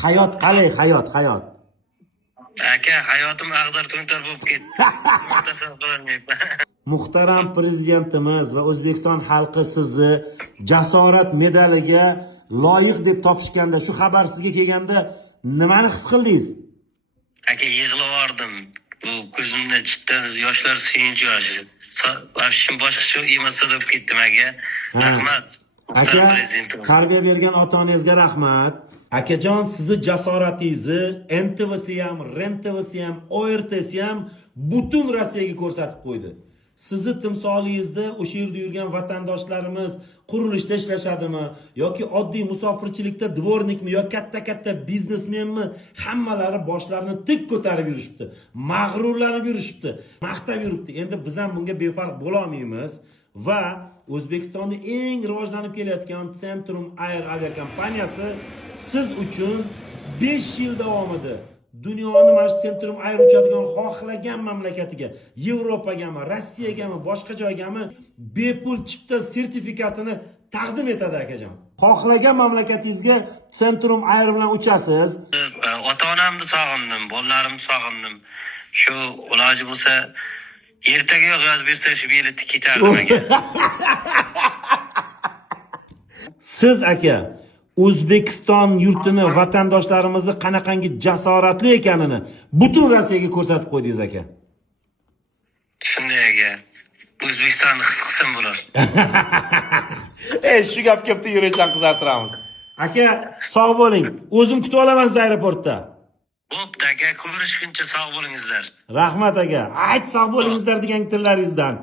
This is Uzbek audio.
Hayot qalay, hayot. Aka, hayotim ag'dar-to'ntar bo'lib ketdi. Tasavvur qilolmayman. Muhtaram prezidentimiz va O'zbekiston xalqi sizni jasorat medaliga loyiq deb topishganda, shu xabar sizga kelganda nimani his qildingiz? Aka, yig'lavordim. Bu ko'zimda jiddan yoshlar suyunchi yoshi. Vashim boshqacha emasda bo'lib ketdim aka. Rahmat. Aka, tarbiya bergan ota-onangizga rahmat. Akajon, sizni jasoratingizni NTV'si ham, RENTV'si ham, ORT'si ham butun Rossiyaga ko'rsatib qo'ydi. Sizni timsolingizni o'sha yerda yurgan vatandoshlarimiz qurilishda ishlashadimi yoki oddiy musofirchilikda dvornikmi yo katta biznesmenmi, hammalari boshlarini tik ko'tarib yurishibdi. Mag'rurlanib yurishibdi, maqtab yuribdi. Endi biz ham bunga befarq bo'la olmaymiz va O'zbekistonda eng rivojlanib kelayotgan Centrum Air aviakompaniyasi siz uchun 5 yil davomida dunyoni mana shu Centrum Air uchadigan xohlagan mamlakatiga, Yevropagami, Rossiyagami, boshqa joygami bepul chipta sertifikatini taqdim etadi akajon. Xohlagan mamlakatingizga Centrum Air bilan uchasiz. Ota-onamni sog'indim, bolalarimni sog'indim. Shu iloji bo'lsa ertaga yozib bersa shu biletni ketardim aka. Siz aka O'zbekiston yurtini, vatandoshlarimizni qanaqangi jasoratli ekanini butun Rossiyaga ko'rsatib qo'ydingiz aka. Shunday aka. O'zbekistonni his qilsin bular. Shu gap kelibdi, yurakdan qizartiramiz. Aka, sog' bo'ling. O'zim kutib olaman sizni aeroportda. Bo'pti aka, ko'rishguncha sog' bo'lingizlar. Rahmat aka. Ayt sog' bo'lingizlar degan tillaringizdan.